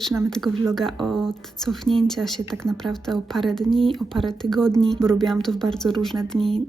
zaczynamy tego vloga od cofnięcia się tak naprawdę o parę dni, o parę tygodni, bo robiłam to w bardzo różne dni,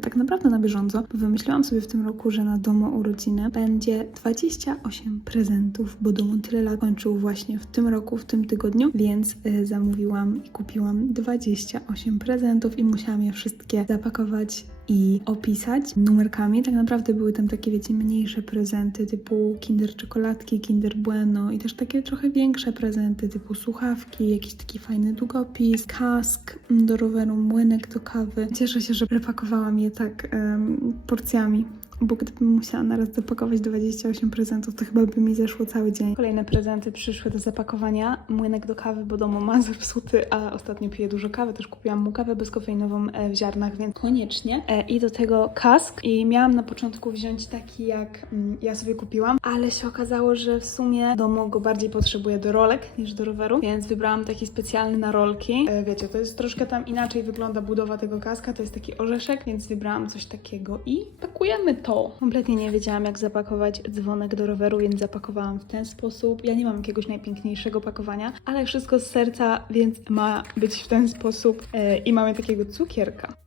tak naprawdę na bieżąco, bo wymyśliłam sobie w tym roku, że na domu urodziny będzie 28 prezentów, bo dom tyle lat kończył właśnie w tym roku, w tym tygodniu, więc y, zamówiłam i kupiłam 28 prezentów i musiałam je wszystkie zapakować i opisać numerkami. Tak naprawdę były tam takie, wiecie, mniejsze prezenty typu Kinder czekoladki, Kinder Bueno i też takie trochę większe prezenty typu słuchawki, jakiś taki fajny długopis, kask do roweru, młynek do kawy. Cieszę się, że repakowałam je tak em, porcjami. Bo gdybym musiała naraz zapakować 28 prezentów, to chyba by mi zeszło cały dzień. Kolejne prezenty przyszły do zapakowania. Młynek do kawy, bo domu ma zepsuty, a ostatnio piję dużo kawy. Też kupiłam mu kawę bezkofeinową e, w ziarnach, więc koniecznie. E, I do tego kask. I miałam na początku wziąć taki, jak mm, ja sobie kupiłam, ale się okazało, że w sumie domu go bardziej potrzebuje do rolek niż do roweru, więc wybrałam taki specjalny na rolki. E, wiecie, to jest troszkę tam inaczej wygląda budowa tego kaska. To jest taki orzeszek, więc wybrałam coś takiego i pakujemy to. Kompletnie nie wiedziałam, jak zapakować dzwonek do roweru, więc zapakowałam w ten sposób. Ja nie mam jakiegoś najpiękniejszego pakowania, ale wszystko z serca, więc ma być w ten sposób. E, I mamy takiego cukierka.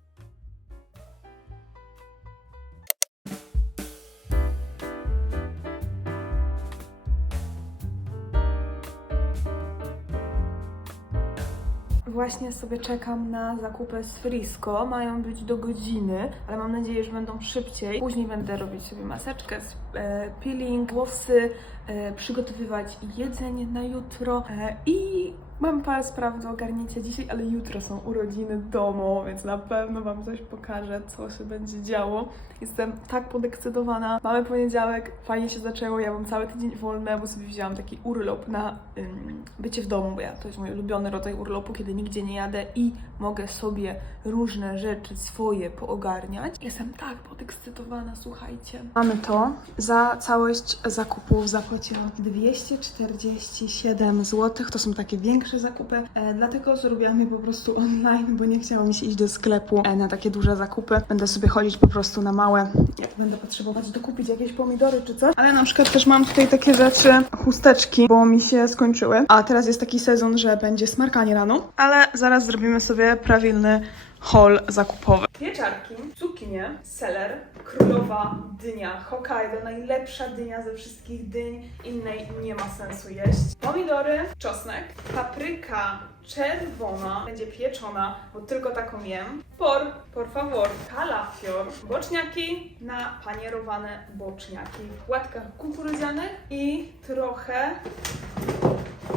Właśnie sobie czekam na zakupy z Frisco. Mają być do godziny, ale mam nadzieję, że będą szybciej. Później będę robić sobie maseczkę, e, peeling, włosy, e, przygotowywać jedzenie na jutro e, i mam parę spraw do ogarnięcia dzisiaj, ale jutro są urodziny domu, więc na pewno Wam coś pokażę, co się będzie działo. Jestem tak podekscytowana. Mamy poniedziałek, fajnie się zaczęło, ja mam cały tydzień wolny, bo sobie wzięłam taki urlop na ym, bycie w domu, bo ja to jest mój ulubiony rodzaj urlopu, kiedy nigdzie nie jadę i mogę sobie różne rzeczy swoje poogarniać. Jestem tak podekscytowana, słuchajcie. Mamy to. Za całość zakupów zapłaciłam 247 zł. To są takie większe zakupy, e, dlatego zrobiłam je po prostu online, bo nie chciało mi się iść do sklepu e, na takie duże zakupy. Będę sobie chodzić po prostu na małe, jak będę potrzebować dokupić jakieś pomidory czy coś. Ale na przykład też mam tutaj takie rzeczy, chusteczki, bo mi się skończyły. A teraz jest taki sezon, że będzie smarkanie rano. Ale zaraz zrobimy sobie prawilny haul zakupowy. Pieczarki, cukinie, seler, królowa dynia, Hokkaido, najlepsza dynia ze wszystkich dyń, innej nie ma sensu jeść. Pomidory, czosnek, papryka czerwona, będzie pieczona, bo tylko taką jem. Por, por favor, kalafior, boczniaki, napanierowane boczniaki w płatkach kukurydzianych i trochę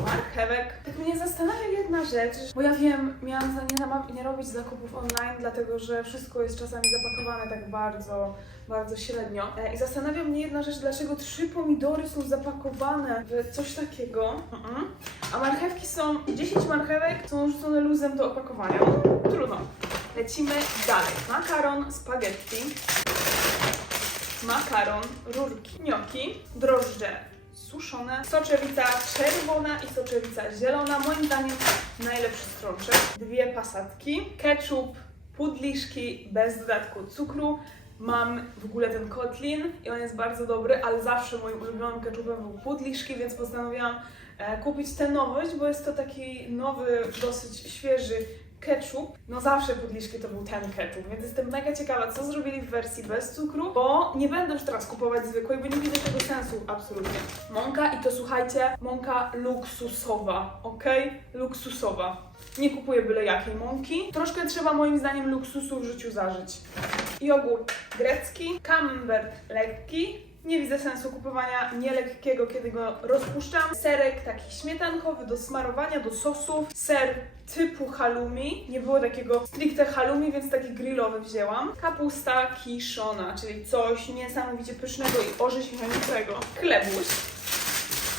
marchewek. Tak mnie zastanawia jedna rzecz, bo ja wiem, miałam za nie, namam- nie robić zakupów online, dlatego że wszystko jest czasami zapakowane tak bardzo, bardzo średnio. E, I zastanawia mnie jedna rzecz, dlaczego trzy pomidory są zapakowane w coś takiego, Mhm. a marchewki są, 10 marchewek są rzucone luzem do opakowania. Trudno. Lecimy dalej. Makaron, spaghetti, makaron, rurki, gnocchi, drożdże suszone, soczewica czerwona i soczewica zielona. Moim zdaniem najlepszy strączek. Dwie pasatki, ketchup, pudliszki bez dodatku cukru. Mam w ogóle ten kotlin i on jest bardzo dobry, ale zawsze moim ulubionym ketchupem był pudliszki, więc postanowiłam kupić tę nowość, bo jest to taki nowy, dosyć świeży ketchup. No zawsze pudliszki to był ten ketchup, więc jestem mega ciekawa, co zrobili w wersji bez cukru, bo nie będę już teraz kupować zwykłej, bo nie widzę tego sensu absolutnie. Mąka i to słuchajcie, mąka luksusowa, ok? Luksusowa. Nie kupuję byle jakiej mąki. Troszkę trzeba moim zdaniem luksusu w życiu zażyć. Jogurt grecki, camembert lekki, nie widzę sensu kupowania nielekkiego, kiedy go rozpuszczam. Serek taki śmietankowy do smarowania, do sosów. Ser typu halloumi. Nie było takiego stricte halloumi, więc taki grillowy wzięłam. Kapusta kiszona, czyli coś niesamowicie pysznego i orzeźwiającego. Chlebuś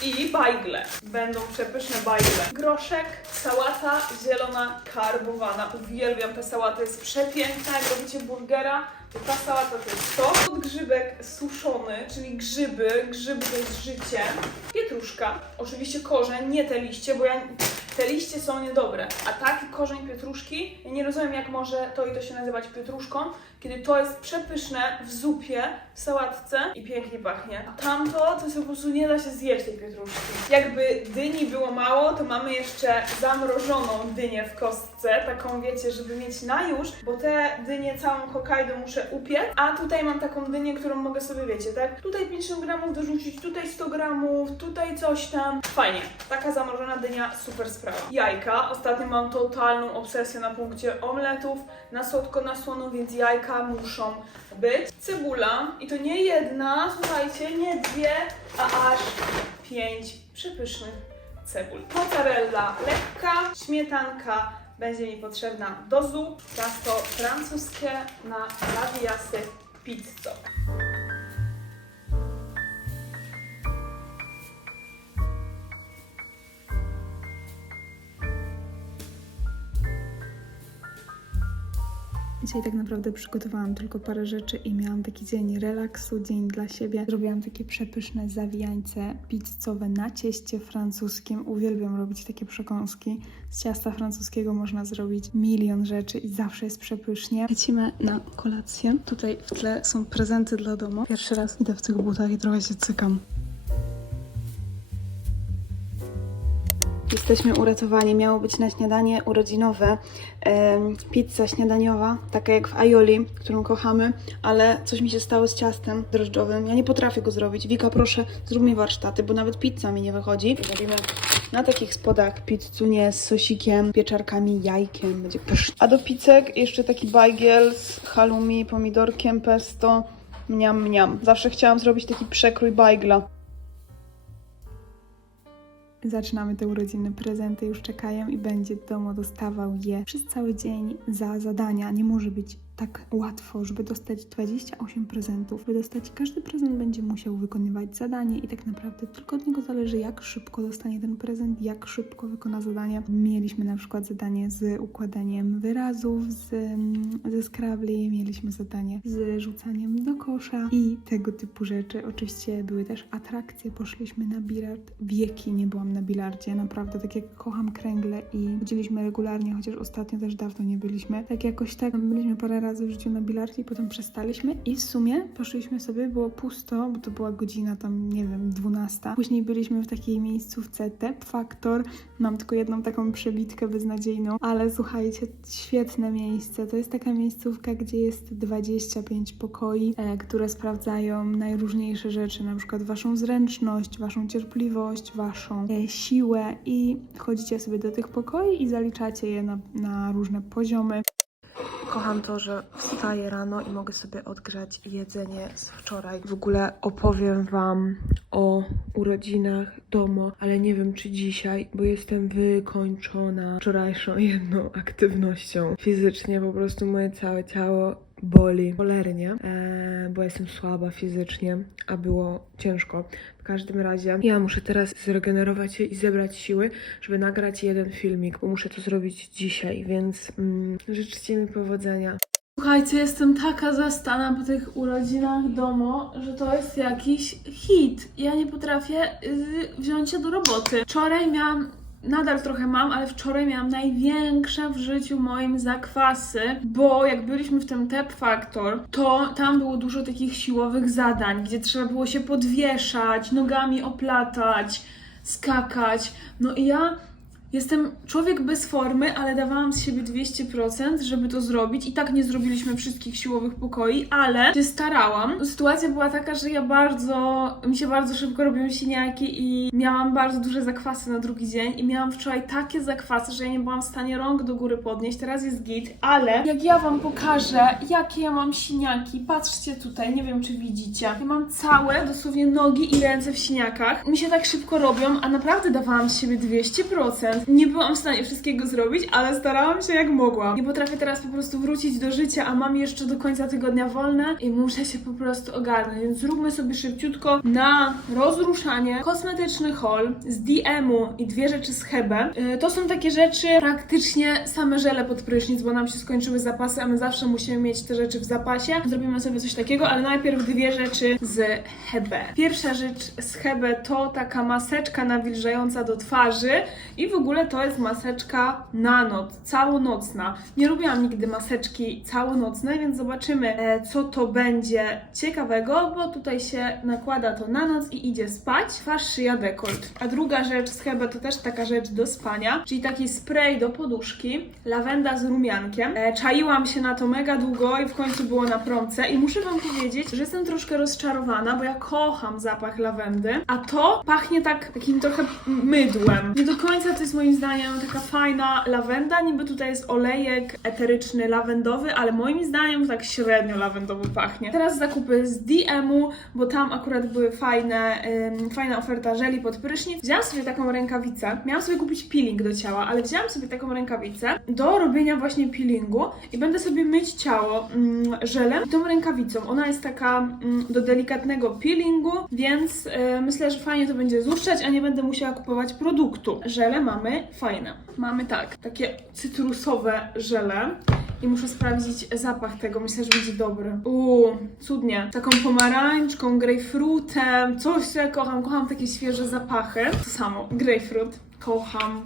i bajgle. Będą przepyszne bajgle. Groszek, sałata zielona karbowana. Uwielbiam tę sałatę, jest przepiękna. Jak robicie burgera, ta sałata to jest to. Podgrzybek suszony, czyli grzyby. Grzyby to jest życie. Pietruszka, oczywiście korzeń, nie te liście, bo ja te liście są niedobre. A taki korzeń pietruszki, ja nie rozumiem jak może to i to się nazywać pietruszką, kiedy to jest przepyszne w zupie, w sałatce i pięknie pachnie. A tamto, to się po prostu nie da się zjeść tej pietruszki. Jakby dyni było mało, to mamy jeszcze zamrożoną dynię w kostce, taką wiecie, żeby mieć na już, bo te dynie całą Hokkaido muszę upiec, a tutaj mam taką dynię, którą mogę sobie, wiecie, tak? Tutaj 50 gramów dorzucić, tutaj 100 gramów, tutaj coś tam. Fajnie. Taka zamrożona dynia, super sprawa. Jajka. Ostatnio mam totalną obsesję na punkcie omletów, na słodko, na słono, więc jajka muszą być. Cebula. I to nie jedna, słuchajcie, nie dwie, a aż pięć przepysznych cebul. Mozzarella lekka, śmietanka będzie mi potrzebna do zup, ciasto francuskie na lawiasy pizzo. Dzisiaj tak naprawdę przygotowałam tylko parę rzeczy i miałam taki dzień relaksu, dzień dla siebie. Zrobiłam takie przepyszne zawijańce pizzowe na cieście francuskim. Uwielbiam robić takie przekąski. Z ciasta francuskiego można zrobić milion rzeczy i zawsze jest przepysznie. Lecimy na kolację. Tutaj w tle są prezenty dla domu. Pierwszy raz idę w tych butach i trochę się cykam. Jesteśmy uratowani. Miało być na śniadanie urodzinowe. pizza śniadaniowa, taka jak w Aioli, którą kochamy, ale coś mi się stało z ciastem drożdżowym. Ja nie potrafię go zrobić. Wika, proszę, zrób mi warsztaty, bo nawet pizza mi nie wychodzi. Robimy na takich spodach pizzunię z sosikiem, pieczarkami, jajkiem. Będzie pysznie. A do pizzek jeszcze taki bajgiel z halloumi, pomidorkiem, pesto. Mniam, mniam. Zawsze chciałam zrobić taki przekrój bajgla. Zaczynamy te urodziny, prezenty już czekają i będzie w domu dostawał je przez cały dzień za zadania. Nie może być tak łatwo, żeby dostać 28 prezentów. By dostać każdy prezent będzie musiał wykonywać zadanie i tak naprawdę tylko od niego zależy jak szybko dostanie ten prezent, jak szybko wykona zadanie. Mieliśmy na przykład zadanie z układaniem wyrazów z, mm, ze Scrabble, mieliśmy zadanie z rzucaniem do kosza i tego typu rzeczy. Oczywiście były też atrakcje, poszliśmy na bilard. Wieki nie byłam na bilardzie, naprawdę tak jak kocham kręgle i chodziliśmy regularnie, chociaż ostatnio też dawno nie byliśmy. Tak jakoś tak byliśmy parę razy w życiu na bilardzie i potem przestaliśmy i w sumie poszliśmy sobie, było pusto, bo to była godzina tam, nie wiem, 12. Później byliśmy w takiej miejscówce Tep Factor. Mam tylko jedną taką przebitkę beznadziejną, ale słuchajcie, świetne miejsce. To jest taka miejscówka, gdzie jest 25 pokoi, e, które sprawdzają najróżniejsze rzeczy, na przykład waszą zręczność, waszą cierpliwość, waszą e, siłę i chodzicie sobie do tych pokoi i zaliczacie je na, na różne poziomy. Kocham to, że wstaję rano i mogę sobie odgrzać jedzenie z wczoraj. W ogóle opowiem Wam o urodzinach domu, ale nie wiem czy dzisiaj, bo jestem wykończona wczorajszą jedną aktywnością. Fizycznie po prostu moje całe ciało boli cholernie, e, bo jestem słaba fizycznie, a było ciężko. W każdym razie ja muszę teraz zregenerować się i zebrać siły, żeby nagrać jeden filmik, bo muszę to zrobić dzisiaj, więc mm, życzcie mi powodzenia. Słuchajcie, jestem taka zastana po tych urodzinach domu, że to jest jakiś hit. Ja nie potrafię yy, wziąć się do roboty. Wczoraj miałam Nadal trochę mam, ale wczoraj miałam największe w życiu moim zakwasy, bo jak byliśmy w tym Tep Factor, to tam było dużo takich siłowych zadań, gdzie trzeba było się podwieszać, nogami oplatać, skakać. No i ja Jestem człowiek bez formy, ale dawałam z siebie 200%, żeby to zrobić. I tak nie zrobiliśmy wszystkich siłowych pokoi, ale się starałam. Sytuacja była taka, że ja bardzo, mi się bardzo szybko robią siniaki i miałam bardzo duże zakwasy na drugi dzień. I miałam wczoraj takie zakwasy, że ja nie byłam w stanie rąk do góry podnieść. Teraz jest git, ale jak ja Wam pokażę, jakie ja mam siniaki, patrzcie tutaj, nie wiem czy widzicie. Ja mam całe, dosłownie nogi i ręce w siniakach. Mi się tak szybko robią, a naprawdę dawałam z siebie 200%. Nie byłam w stanie wszystkiego zrobić, ale starałam się jak mogłam. Nie potrafię teraz po prostu wrócić do życia, a mam jeszcze do końca tygodnia wolne i muszę się po prostu ogarnąć. Więc zróbmy sobie szybciutko na rozruszanie kosmetyczny haul z DM-u i dwie rzeczy z Hebe. Yy, To są takie rzeczy praktycznie same żele pod prysznic, bo nam się skończyły zapasy, a my zawsze musimy mieć te rzeczy w zapasie. Zrobimy sobie coś takiego, ale najpierw dwie rzeczy z Hebe. Pierwsza rzecz z Hebe to taka maseczka nawilżająca do twarzy i w ogóle ogóle to jest maseczka na noc, całonocna. Nie lubiłam nigdy maseczki całonocnej, więc zobaczymy, e, co to będzie ciekawego, bo tutaj się nakłada to na noc i idzie spać. Twarz, szyja, dekolt. A druga rzecz z Hebe to też taka rzecz do spania, czyli taki spray do poduszki, lawenda z rumiankiem. E, czaiłam się na to mega długo i w końcu było na promce i muszę Wam powiedzieć, że jestem troszkę rozczarowana, bo ja kocham zapach lawendy, a to pachnie tak takim trochę mydłem. Nie do końca to jest moim zdaniem taka fajna lawenda, niby tutaj jest olejek eteryczny lawendowy, ale moim zdaniem tak średnio lawendowo pachnie. Teraz zakupy z DM-u, bo tam akurat były fajne, ym, fajna oferta żeli pod prysznic. Wzięłam sobie taką rękawicę, miałam sobie kupić peeling do ciała, ale wzięłam sobie taką rękawicę do robienia właśnie peelingu i będę sobie myć ciało mm, żelem i tą rękawicą. Ona jest taka mm, do delikatnego peelingu, więc y, myślę, że fajnie to będzie złuszczać, a nie będę musiała kupować produktu. Żele mamy fajne. Mamy tak, takie cytrusowe żele. I muszę sprawdzić zapach tego, myślę, że będzie dobry. Uuu, cudnie. Taką pomarańczką, grejpfrutem, coś co ja kocham. Kocham takie świeże zapachy. To samo, grejpfrut. Kocham.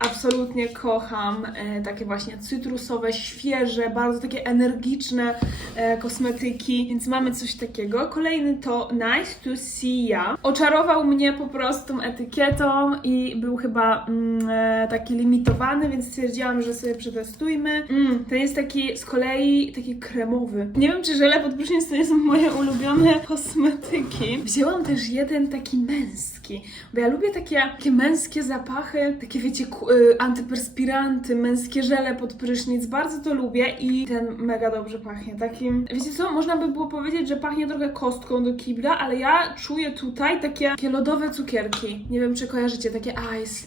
Absolutnie kocham e, takie właśnie cytrusowe, świeże, bardzo takie energiczne e, kosmetyki, więc mamy coś takiego. Kolejny to Nice to See Ya. Oczarował mnie po prostu tą etykietą i był chyba mm, e, taki limitowany, więc stwierdziłam, że sobie przetestujmy. Mm, ten jest taki z kolei taki kremowy. Nie wiem, czy żele pod prysznic to nie są moje ulubione kosmetyki. Wzięłam też jeden taki męski, bo ja lubię takie, takie męskie zapachy, takie wiecie, y, antyperspiranty, męskie żele pod prysznic, bardzo to lubię i ten mega dobrze pachnie. Takim, wiecie co, można by było powiedzieć, że pachnie trochę kostką do kibla, ale ja czuję tutaj takie, takie lodowe cukierki. Nie wiem, czy kojarzycie, takie ice.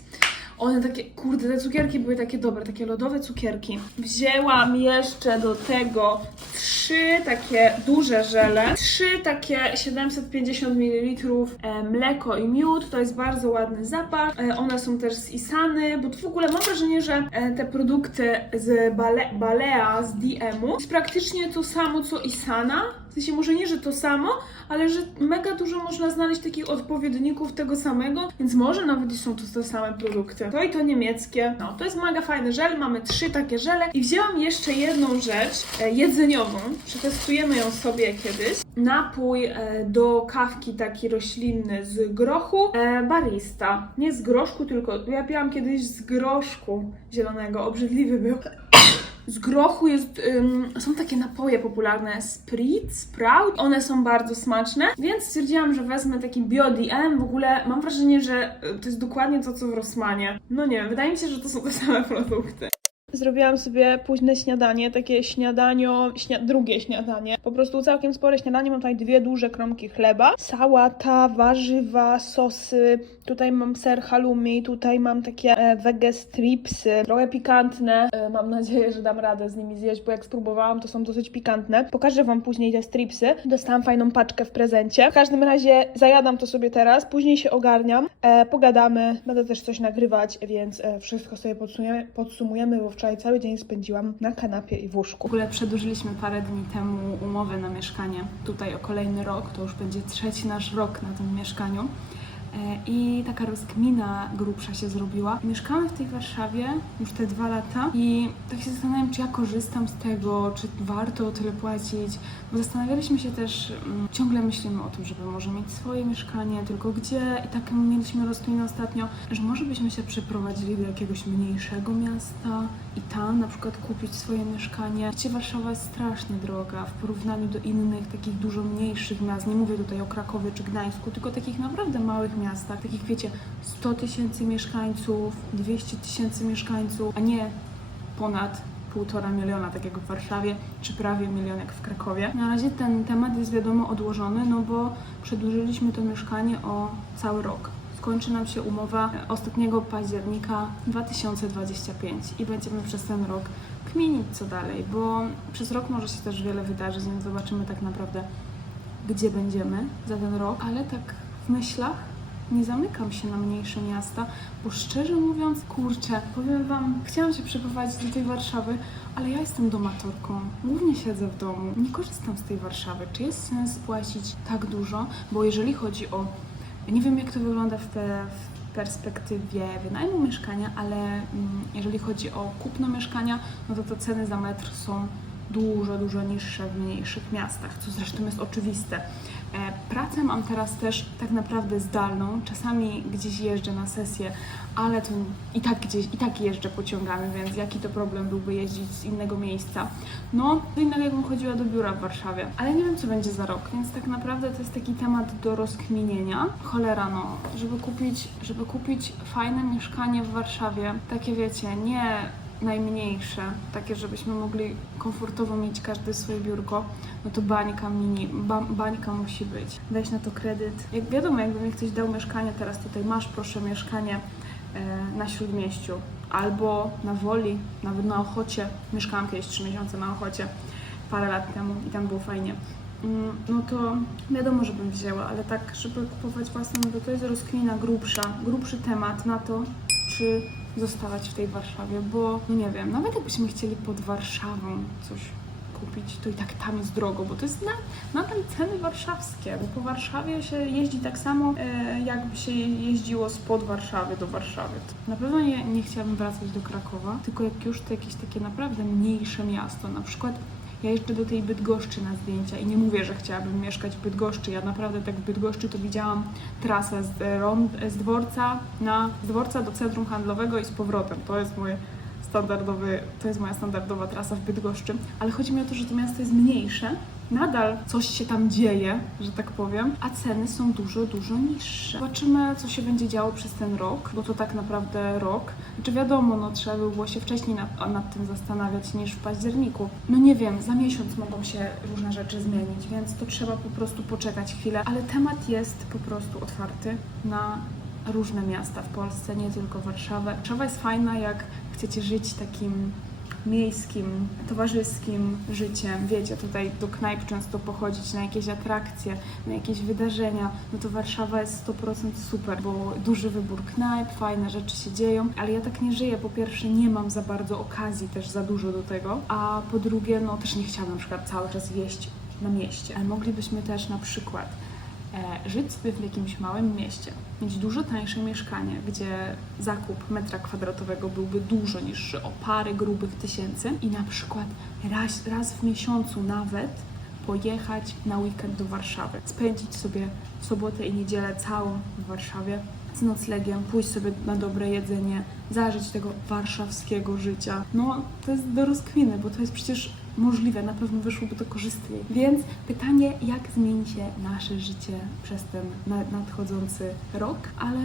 One takie, kurde, te cukierki były takie dobre, takie lodowe cukierki. Wzięłam jeszcze do tego trzy takie duże żele, trzy takie 750 ml e, mleko i miód. To jest bardzo ładny zapach. E, one są też z Isany, bo w ogóle mam wrażenie, że e, te produkty z Bale, Balea, z DM-u jest praktycznie to samo co Isana. W sensie może nie, że to samo, ale że mega dużo można znaleźć takich odpowiedników tego samego, więc może nawet są to te same produkty. To i to niemieckie. No, to jest mega fajny żel, mamy trzy takie żele i wzięłam jeszcze jedną rzecz e, jedzeniową. Przetestujemy ją sobie kiedyś. Napój e, do kawki taki roślinny z grochu, e, barista. Nie z groszku, tylko ja piłam kiedyś z groszku zielonego, obrzydliwy był. Z grochu jest, ym, są takie napoje popularne, Sprit, Sprout. One są bardzo smaczne, więc stwierdziłam, że wezmę taki Bio DM. W ogóle mam wrażenie, że y, to jest dokładnie to, co w Rossmanie. No nie wydaje mi się, że to są te same produkty. Zrobiłam sobie późne śniadanie, takie śniadanio, śnia, drugie śniadanie. Po prostu całkiem spore śniadanie. Mam tutaj dwie duże kromki chleba, sałata, warzywa, sosy. Tutaj mam ser halloumi, tutaj mam takie e, wege stripsy, trochę pikantne. E, mam nadzieję, że dam radę z nimi zjeść, bo jak spróbowałam, to są dosyć pikantne. Pokażę Wam później te stripsy. Dostałam fajną paczkę w prezencie. W każdym razie zajadam to sobie teraz, później się ogarniam, e, pogadamy, będę też coś nagrywać, więc e, wszystko sobie podsumujemy, podsumujemy, bo wczoraj cały dzień spędziłam na kanapie i w łóżku. W ogóle przedłużyliśmy parę dni temu umowę na mieszkanie tutaj o kolejny rok, to już będzie trzeci nasz rok na tym mieszkaniu. E, I taka rozkmina grubsza się zrobiła. Mieszkamy w tej Warszawie już te dwa lata i tak się zastanawiam, czy ja korzystam z tego, czy warto tyle płacić, bo zastanawialiśmy się też, mm, ciągle myślimy o tym, żeby może mieć swoje mieszkanie, tylko gdzie i tak mieliśmy rozkminę ostatnio, że może byśmy się przeprowadzili do jakiegoś mniejszego miasta i tam na przykład kupić swoje mieszkanie. Wiecie, Warszawa jest strasznie droga w porównaniu do innych, takich dużo mniejszych miast. Nie mówię tutaj o Krakowie czy Gdańsku, tylko takich naprawdę małych miastach. Takich, wiecie, 100 tysięcy mieszkańców, 200 tysięcy mieszkańców, a nie ponad półtora miliona, tak jak w Warszawie, czy prawie milion jak w Krakowie. Na razie ten temat jest wiadomo odłożony, no bo przedłużyliśmy to mieszkanie o cały rok. Skończy nam się umowa ostatniego października 2025 i będziemy przez ten rok kminić co dalej, bo przez rok może się też wiele wydarzyć, więc zobaczymy tak naprawdę, gdzie będziemy za ten rok, ale tak w myślach nie zamykam się na mniejsze miasta, bo szczerze mówiąc, kurczę, powiem Wam, chciałam się przeprowadzić do tej Warszawy, ale ja jestem domatorką, głównie siedzę w domu, nie korzystam z tej Warszawy. Czy jest sens płacić tak dużo? Bo jeżeli chodzi o, nie wiem jak to wygląda w, te, perspektywie wynajmu mieszkania, ale mm, jeżeli chodzi o kupno mieszkania, no to te ceny za metr są dużo, dużo niższe w mniejszych miastach, co zresztą jest oczywiste. E, Pracę mam teraz też tak naprawdę zdalną. Czasami gdzieś jeżdżę na sesję, ale to i tak gdzieś, i tak jeżdżę pociągami, więc jaki to problem byłby jeździć z innego miejsca? No, to innego jakbym chodziła do biura w Warszawie. Ale nie wiem, co będzie za rok, więc tak naprawdę to jest taki temat do rozkminienia. Cholera, no, żeby kupić, żeby kupić fajne mieszkanie w Warszawie, takie wiecie, nie najmniejsze, takie, żebyśmy mogli komfortowo mieć każde swoje biurko, no to bańka mini, ba, bańka musi być. Weź na to kredyt. Jak wiadomo, jakby mi ktoś dał mieszkanie, teraz tutaj masz proszę mieszkanie e, na Śródmieściu albo na Woli, nawet na Ochocie. Mieszkałam kiedyś 3 miesiące na Ochocie parę lat temu i tam było fajnie. Mm, No to wiadomo, że bym wzięła, ale tak, żeby kupować własną, to to jest rozkmina grubsza, grubszy temat na to, czy zostawać w tej Warszawie, bo no nie wiem, nawet jakbyśmy chcieli pod Warszawą coś kupić, to i tak tam jest drogo, bo to jest na, nadal ceny warszawskie, bo po Warszawie się jeździ tak samo, e, jakby się jeździło spod Warszawy do Warszawy. Na pewno nie, nie chciałabym wracać do Krakowa, tylko jak już to jakieś takie naprawdę mniejsze miasto, na przykład ja jeżdżę do tej Bydgoszczy na zdjęcia i nie mówię, że chciałabym mieszkać w Bydgoszczy. Ja naprawdę tak w Bydgoszczy to widziałam trasę z, rond, z dworca na z dworca do centrum handlowego i z powrotem. To jest moje standardowy, to jest moja standardowa trasa w Bydgoszczy, ale chodzi mi o to, że to miasto jest mniejsze, nadal coś się tam dzieje, że tak powiem, a ceny są dużo, dużo niższe. Zobaczymy, co się będzie działo przez ten rok, bo to tak naprawdę rok. Znaczy wiadomo, no trzeba by było się wcześniej nad, nad tym zastanawiać niż w październiku. No nie wiem, za miesiąc mogą się różne rzeczy zmienić, więc to trzeba po prostu poczekać chwilę, ale temat jest po prostu otwarty na różne miasta w Polsce, nie tylko Warszawę. Warszawa jest fajna, jak chcecie żyć takim miejskim, towarzyskim życiem. Wiecie, tutaj do knajp często pochodzić na jakieś atrakcje, na jakieś wydarzenia. No to Warszawa jest 100% super, bo duży wybór knajp, fajne rzeczy się dzieją, ale ja tak nie żyję. Po pierwsze, nie mam za bardzo okazji też za dużo do tego, a po drugie, no też nie chciałam na przykład cały czas jeść na mieście. Moglibyśmy też na przykład żyć sobie w jakimś małym mieście, mieć dużo tańsze mieszkanie, gdzie zakup metra kwadratowego byłby dużo niższy, o parę grubych tysięcy i na przykład raz, raz w miesiącu nawet pojechać na weekend do Warszawy, spędzić sobie sobotę i niedzielę całą w Warszawie z noclegiem, pójść sobie na dobre jedzenie, zażyć tego warszawskiego życia. No, to jest do rozkminy, bo to jest przecież możliwe, na pewno wyszłoby to korzystniej. Więc pytanie, jak zmieni się nasze życie przez ten na- nadchodzący rok, ale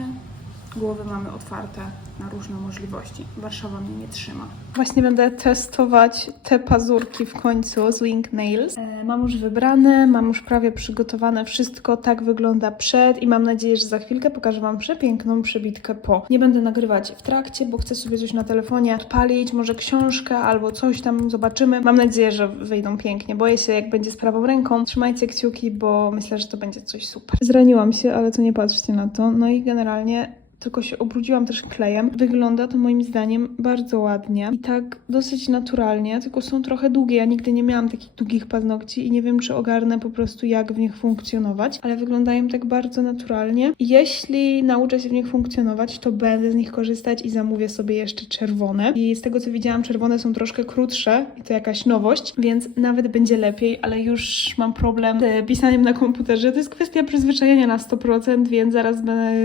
głowy mamy otwarte na różne możliwości. Warszawa mnie nie trzyma. Właśnie będę testować te pazurki w końcu z Wing Nails. E, mam już wybrane, mam już prawie przygotowane wszystko, tak wygląda przed i mam nadzieję, że za chwilkę pokażę Wam przepiękną przebitkę po. Nie będę nagrywać w trakcie, bo chcę sobie coś na telefonie odpalić, może książkę albo coś tam, zobaczymy. Mam nadzieję, że wyjdą pięknie. Boję się, jak będzie z prawą ręką. Trzymajcie kciuki, bo myślę, że to będzie coś super. Zraniłam się, ale to nie patrzcie na to. No i generalnie tylko się ubrudziłam też klejem. Wygląda to moim zdaniem bardzo ładnie i tak dosyć naturalnie, tylko są trochę długie. Ja nigdy nie miałam takich długich paznokci i nie wiem, czy ogarnę po prostu jak w nich funkcjonować, ale wyglądają tak bardzo naturalnie. Jeśli nauczę się w nich funkcjonować, to będę z nich korzystać i zamówię sobie jeszcze czerwone. I z tego co widziałam, czerwone są troszkę krótsze i to jakaś nowość, więc nawet będzie lepiej, ale już mam problem z pisaniem na komputerze. To jest kwestia przyzwyczajenia na 100%, więc zaraz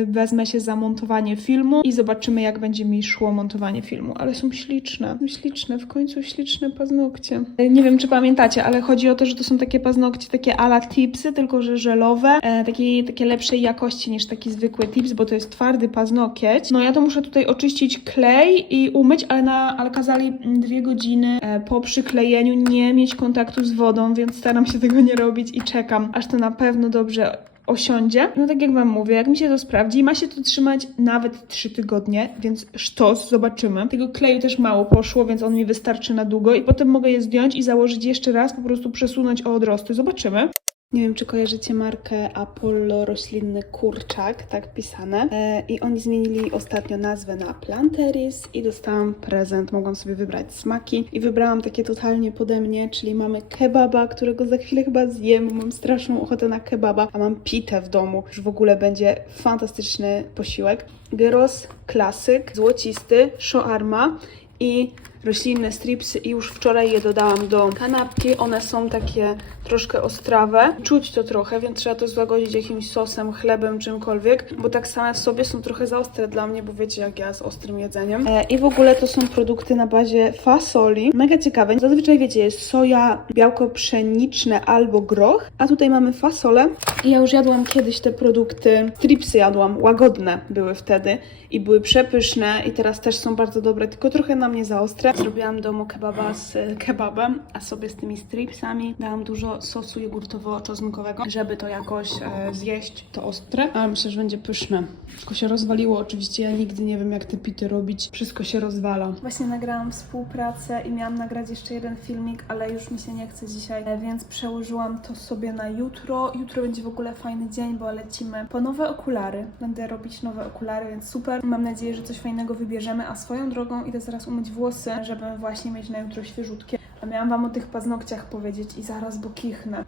wezmę się za montowanie filmu i zobaczymy, jak będzie mi szło montowanie filmu. Ale są śliczne, śliczne, w końcu śliczne paznokcie. Nie wiem, czy pamiętacie, ale chodzi o to, że to są takie paznokcie, takie ala tipsy, tylko że żelowe, e, takie, lepszej jakości niż taki zwykły tips, bo to jest twardy paznokieć. No ja to muszę tutaj oczyścić klej i umyć, ale, na, ale kazali dwie godziny e, po przyklejeniu nie mieć kontaktu z wodą, więc staram się tego nie robić i czekam, aż to na pewno dobrze osiądzie. No tak jak wam mówię, jak mi się to sprawdzi, ma się to trzymać nawet 3 tygodnie, więc sztos, zobaczymy. Tego kleju też mało poszło, więc on mi wystarczy na długo i potem mogę je zdjąć i założyć jeszcze raz, po prostu przesunąć o odrosty. Zobaczymy. Nie wiem, czy kojarzycie markę Apollo Roślinny Kurczak, tak pisane. E, I oni zmienili ostatnio nazwę na Planteris i dostałam prezent. Mogłam sobie wybrać smaki i wybrałam takie totalnie pode mnie, czyli mamy kebaba, którego za chwilę chyba zjem, mam straszną ochotę na kebaba, a mam pitę w domu. Już w ogóle będzie fantastyczny posiłek. Gyros klasyk, złocisty, shawarma i roślinne stripsy i już wczoraj je dodałam do kanapki. One są takie troszkę ostrawe. Czuć to trochę, więc trzeba to złagodzić jakimś sosem, chlebem, czymkolwiek, bo tak same w sobie są trochę za ostre dla mnie, bo wiecie jak ja z ostrym jedzeniem. E, I w ogóle to są produkty na bazie fasoli. Mega ciekawe. Zazwyczaj wiecie, jest soja, białko pszeniczne albo groch, a tutaj mamy fasolę. I ja już jadłam kiedyś te produkty, stripsy jadłam, łagodne były wtedy i były przepyszne i teraz też są bardzo dobre, tylko trochę na mnie za ostre. Zrobiłam domu kebaba z kebabem, a sobie z tymi stripsami dałam dużo sosu jogurtowo-czosnkowego, żeby to jakoś e, zjeść, to ostre. Ale myślę, że będzie pyszne. Wszystko się rozwaliło oczywiście, ja nigdy nie wiem jak te pity robić. Wszystko się rozwala. Właśnie nagrałam współpracę i miałam nagrać jeszcze jeden filmik, ale już mi się nie chce dzisiaj, e, więc przełożyłam to sobie na jutro. Jutro będzie w ogóle fajny dzień, bo lecimy po nowe okulary. Będę robić nowe okulary, więc super. Mam nadzieję, że coś fajnego wybierzemy, a swoją drogą idę zaraz umyć włosy, żeby właśnie mieć na jutro świeżutkie. A miałam wam o tych paznokciach powiedzieć i zaraz, bo kichnę.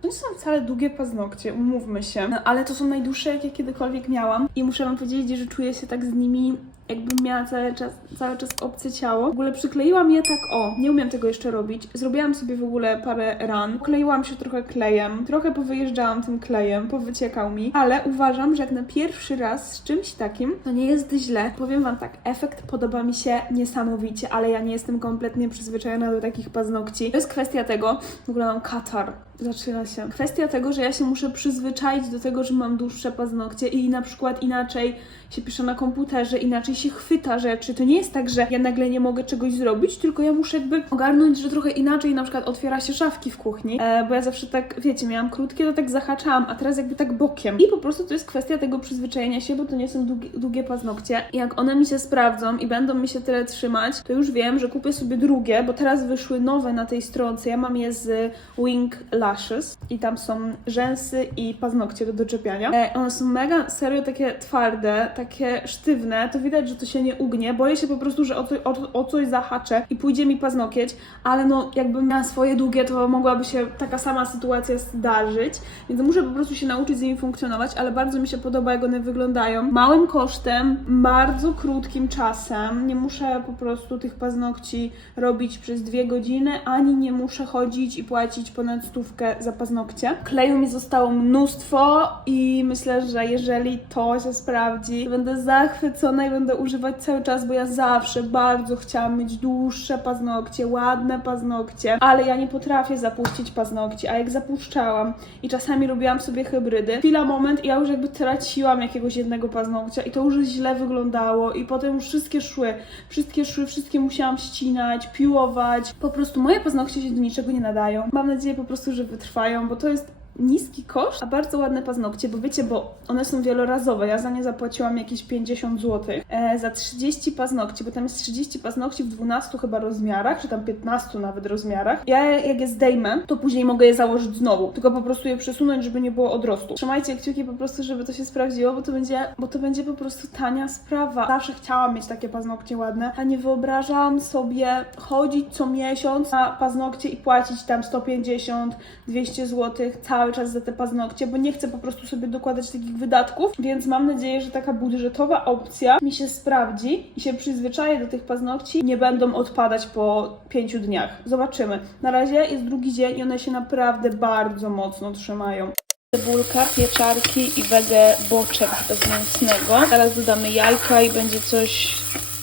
To nie są wcale długie paznokcie, umówmy się, no, ale to są najdłuższe, jakie kiedykolwiek miałam i muszę wam powiedzieć, że czuję się tak z nimi jakbym miała cały czas, cały czas obce ciało. W ogóle przykleiłam je tak, o, nie umiem tego jeszcze robić. Zrobiłam sobie w ogóle parę ran. Kleiłam się trochę klejem, trochę powyjeżdżałam tym klejem, powyciekał mi, ale uważam, że jak na pierwszy raz z czymś takim, to nie jest źle. Powiem wam tak, efekt podoba mi się niesamowicie, ale ja nie jestem kompletnie przyzwyczajona do takich paznokci. To jest kwestia tego, w ogóle mam katar. Zaczyna się. Kwestia tego, że ja się muszę przyzwyczaić do tego, że mam dłuższe paznokcie i na przykład inaczej się pisze na komputerze, inaczej się chwyta rzeczy. To nie jest tak, że ja nagle nie mogę czegoś zrobić, tylko ja muszę jakby ogarnąć, że trochę inaczej na przykład otwiera się szafki w kuchni, e, bo ja zawsze tak, wiecie, miałam krótkie, to tak zahaczałam, a teraz jakby tak bokiem. I po prostu to jest kwestia tego przyzwyczajenia się, bo to nie są długie, długie paznokcie. Jak one mi się sprawdzą i będą mi się tyle trzymać, to już wiem, że kupię sobie drugie, bo teraz wyszły nowe na tej stronce. Ja mam je z Wing Lashes i tam są rzęsy i paznokcie do doczepiania. E, one są mega, serio takie twarde, takie sztywne, to widać, że to się nie ugnie. Boję się po prostu, że o, co, o, o coś zahaczę i pójdzie mi paznokieć, ale no jakbym miała swoje długie, to mogłaby się taka sama sytuacja zdarzyć, więc muszę po prostu się nauczyć z nimi funkcjonować, ale bardzo mi się podoba, jak one wyglądają. Małym kosztem, bardzo krótkim czasem. Nie muszę po prostu tych paznokci robić przez dwie godziny, ani nie muszę chodzić i płacić ponad stówkę za paznokcie. Kleju mi zostało mnóstwo i myślę, że jeżeli to się sprawdzi, będę zachwycona i będę używać cały czas, bo ja zawsze bardzo chciałam mieć dłuższe paznokcie, ładne paznokcie, ale ja nie potrafię zapuścić paznokci, a jak zapuszczałam i czasami robiłam sobie hybrydy, chwila, moment i ja już jakby traciłam jakiegoś jednego paznokcia i to już źle wyglądało i potem już wszystkie szły, wszystkie szły, wszystkie musiałam ścinać, piłować. Po prostu moje paznokcie się do niczego nie nadają. Mam nadzieję po prostu, że wytrwają, bo to jest niski koszt, a bardzo ładne paznokcie, bo wiecie, bo one są wielorazowe. Ja za nie zapłaciłam jakieś 50 zł. E, za 30 paznokci, bo tam jest 30 paznokci w 12 chyba rozmiarach, czy tam 15 nawet rozmiarach. Ja jak je zdejmę, to później mogę je założyć znowu, tylko po prostu je przesunąć, żeby nie było odrostu. Trzymajcie kciuki po prostu, żeby to się sprawdziło, bo to będzie, bo to będzie po prostu tania sprawa. Zawsze chciałam mieć takie paznokcie ładne, a nie wyobrażałam sobie chodzić co miesiąc na paznokcie i płacić tam 150, 200 zł cały czas za te paznokcie, bo nie chcę po prostu sobie dokładać takich wydatków, więc mam nadzieję, że taka budżetowa opcja mi się sprawdzi i się przyzwyczaję do tych paznokci, nie będą odpadać po pięciu dniach. Zobaczymy. Na razie jest drugi dzień i one się naprawdę bardzo mocno trzymają. Cebulka, pieczarki i wege boczek bezmięsnego. Teraz dodamy jajka i będzie coś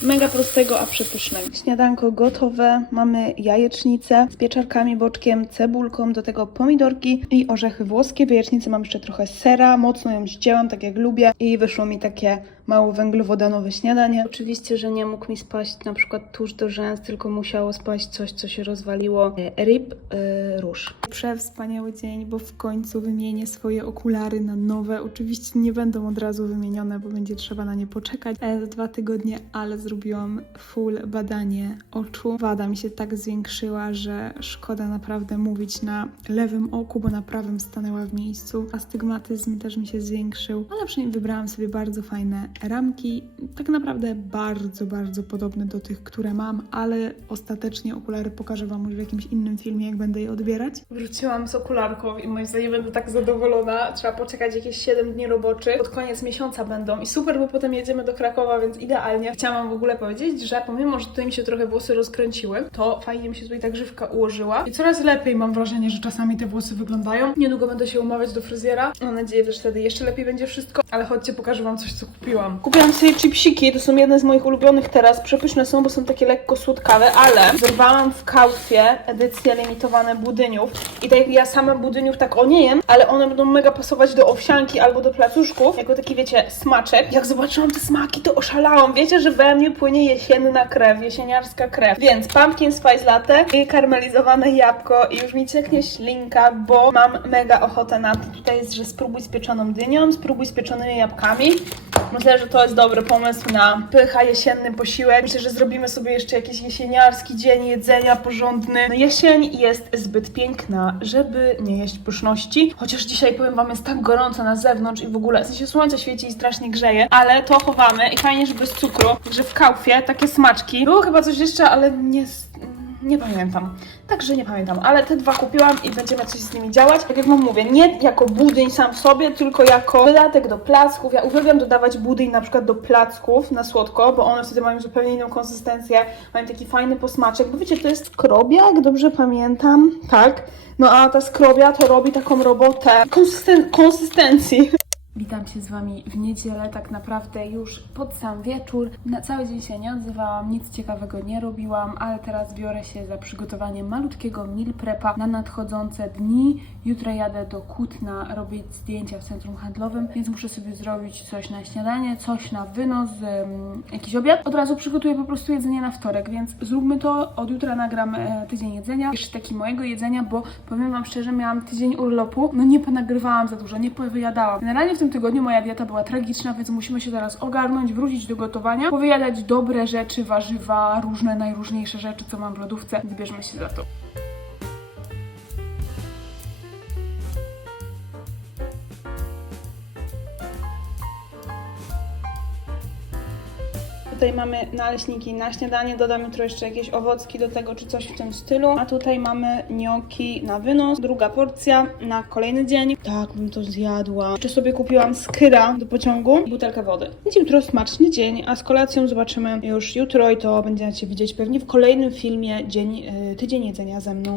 mega prostego, a przepysznego. Śniadanko gotowe. Mamy jajecznicę z pieczarkami, boczkiem, cebulką, do tego pomidorki i orzechy włoskie. W jajecznicy mam jeszcze trochę sera, mocno ją ścięłam, tak jak lubię i wyszło mi takie mało węglowodanowe śniadanie. Oczywiście, że nie mógł mi spaść na przykład tuż do rzęs, tylko musiało spaść coś, co się rozwaliło. E, Rib, e, róż. Przewspaniały dzień, bo w końcu wymienię swoje okulary na nowe. Oczywiście nie będą od razu wymienione, bo będzie trzeba na nie poczekać e, za dwa tygodnie, ale zrobiłam full badanie oczu. Wada mi się tak zwiększyła, że szkoda naprawdę mówić na lewym oku, bo na prawym stanęła w miejscu. Astygmatyzm też mi się zwiększył, ale przynajmniej wybrałam sobie bardzo fajne ramki. Tak naprawdę bardzo, bardzo podobne do tych, które mam, ale ostatecznie okulary pokażę Wam już w jakimś innym filmie, jak będę je odbierać. Wróciłam z okularką i moim zdaniem będę tak zadowolona. Trzeba poczekać jakieś 7 dni roboczych. Pod koniec miesiąca będą i super, bo potem jedziemy do Krakowa, więc idealnie. Chciałam w ogóle powiedzieć, że pomimo, że tutaj mi się trochę włosy rozkręciły, to fajnie mi się tutaj ta grzywka ułożyła i coraz lepiej mam wrażenie, że czasami te włosy wyglądają. Niedługo będę się umawiać do fryzjera. Mam nadzieję, że wtedy jeszcze lepiej będzie wszystko, ale chodźcie, pokażę Wam coś, co kupiłam. Kupiłam sobie chipsiki, to są jedne z moich ulubionych teraz. Przepyszne są, bo są takie lekko słodkawe, ale zerwałam w Kaufie edycję limitowane budyniów i tak jak ja sama budyniów tak o nie jem, ale one będą mega pasować do owsianki albo do placuszków, jako taki wiecie, smaczek. Jak zobaczyłam te smaki, to oszalałam. Wiecie, że we mnie płynie jesienna krew, jesieniarska krew. Więc pumpkin spice latte i karmelizowane jabłko i już mi cieknie ślinka, bo mam mega ochotę na to. Tutaj jest, że spróbuj z pieczoną dynią, spróbuj z pieczonymi jabłkami. Myślę, że to jest dobry pomysł na pycha jesienny posiłek. Myślę, że zrobimy sobie jeszcze jakiś jesieniarski dzień jedzenia porządny. No jesień jest zbyt piękna, żeby nie jeść pyszności. Chociaż dzisiaj powiem wam, jest tak gorąco na zewnątrz i w ogóle, w sensie słońce świeci i strasznie grzeje, ale to chowamy i fajnie, że bez cukru, że w kaufie takie smaczki. Było chyba coś jeszcze, ale nie... Nie pamiętam. Także nie pamiętam, ale te dwa kupiłam i będziemy coś z nimi działać. Tak jak wam mówię, nie jako budyń sam w sobie, tylko jako dodatek do placków. Ja uwielbiam dodawać budyń na przykład do placków na słodko, bo one wtedy mają zupełnie inną konsystencję, mają taki fajny posmaczek. Bo wiecie, to jest skrobia, jak dobrze pamiętam. Tak. No a ta skrobia to robi taką robotę konsysten- konsystencji. Witam się z Wami w niedzielę, tak naprawdę już pod sam wieczór. Na cały dzień się nie odzywałam, nic ciekawego nie robiłam, ale teraz biorę się za przygotowanie malutkiego meal prepa na nadchodzące dni. Jutro jadę do Kutna robić zdjęcia w centrum handlowym, więc muszę sobie zrobić coś na śniadanie, coś na wynos, ym, jakiś obiad. Od razu przygotuję po prostu jedzenie na wtorek, więc zróbmy to. Od jutra nagram e, tydzień jedzenia, jeszcze taki mojego jedzenia, bo powiem Wam szczerze, miałam tydzień urlopu, no nie ponagrywałam za dużo, nie powyjadałam. Generalnie w tym tygodniu moja dieta była tragiczna, więc musimy się teraz ogarnąć, wrócić do gotowania, powyjadać dobre rzeczy, warzywa, różne najróżniejsze rzeczy, co mam w lodówce. Zbierzmy się za to. Tutaj mamy naleśniki na śniadanie, dodam jutro jeszcze jakieś owocki do tego, czy coś w tym stylu. A tutaj mamy gnocchi na wynos, druga porcja na kolejny dzień. Tak, bym to zjadła. Jeszcze sobie kupiłam skyra do pociągu i butelkę wody. Będzie jutro smaczny dzień, a z kolacją zobaczymy już jutro i to będziecie widzieć pewnie w kolejnym filmie dzień, yy, tydzień jedzenia ze mną.